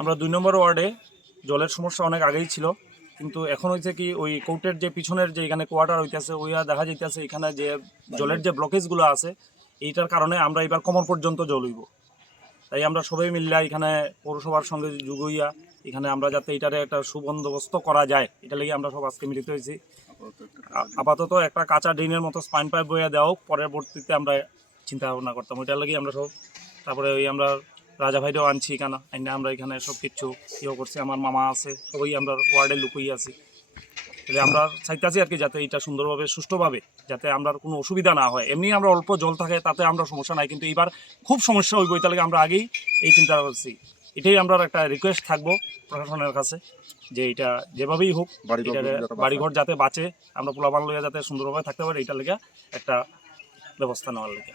আমরা 2 নম্বর ওয়ার্ডে জলের সমস্যা অনেক আগেই ছিল, কিন্তু এখন হয়েছে কি ওই কোর্টের যে পিছনের যে এখানে কোয়ার্টার হইতেছে ওইয়া দেখা যাইতেছে এখানে যে জলের যে ব্লকেজগুলো আছে এইটার কারণে আমরা এবার কোমর পর্যন্ত জল হইব। তাই আমরা সবাই মিললে এখানে পৌরসভার সঙ্গে যোগ হইয়া এখানে আমরা যাতে এটারে একটা সুবন্দোবস্ত করা যায় এটা লেগে আমরা সব আজকে মিলিত হয়েছি। আপাতত একটা কাঁচা ড্রেনের মতো স্পাইন পাইপ বইয়া দেওয়া, পরবর্তীতে আমরা চিন্তা ভাবনা করতাম ওইটার লাগেই আমরা সব। তারপরে ওই আমরা রাজা ভাইরাও আনছি এখানে আইনে আমরা এখানে সব কিছু ইয়ে করছি, আমার মামা আছে, সবাই আমরা ওয়ার্ডে লুকিয়ে আছি। তাহলে আমরা চাইতেছি আর কি যাতে এটা সুন্দরভাবে সুষ্ঠুভাবে যাতে আমরা কোনো অসুবিধা না হয়। এমনি আমরা অল্প জল থাকে তাতে আমরা সমস্যা নাই, কিন্তু এবার খুব সমস্যা হইব, এটা লাগে আমরা আগেই এই চিন্তা করছি। এটাই আমরা একটা রিকোয়েস্ট থাকবো প্রশাসনের কাছে যে এটা যেভাবেই হোক বাড়িঘর যাতে বাঁচে, আমরা পোলাপান লইয়া যাতে সুন্দরভাবে থাকতে পারি, এটা লেগে একটা ব্যবস্থা নেওয়ার লেগে।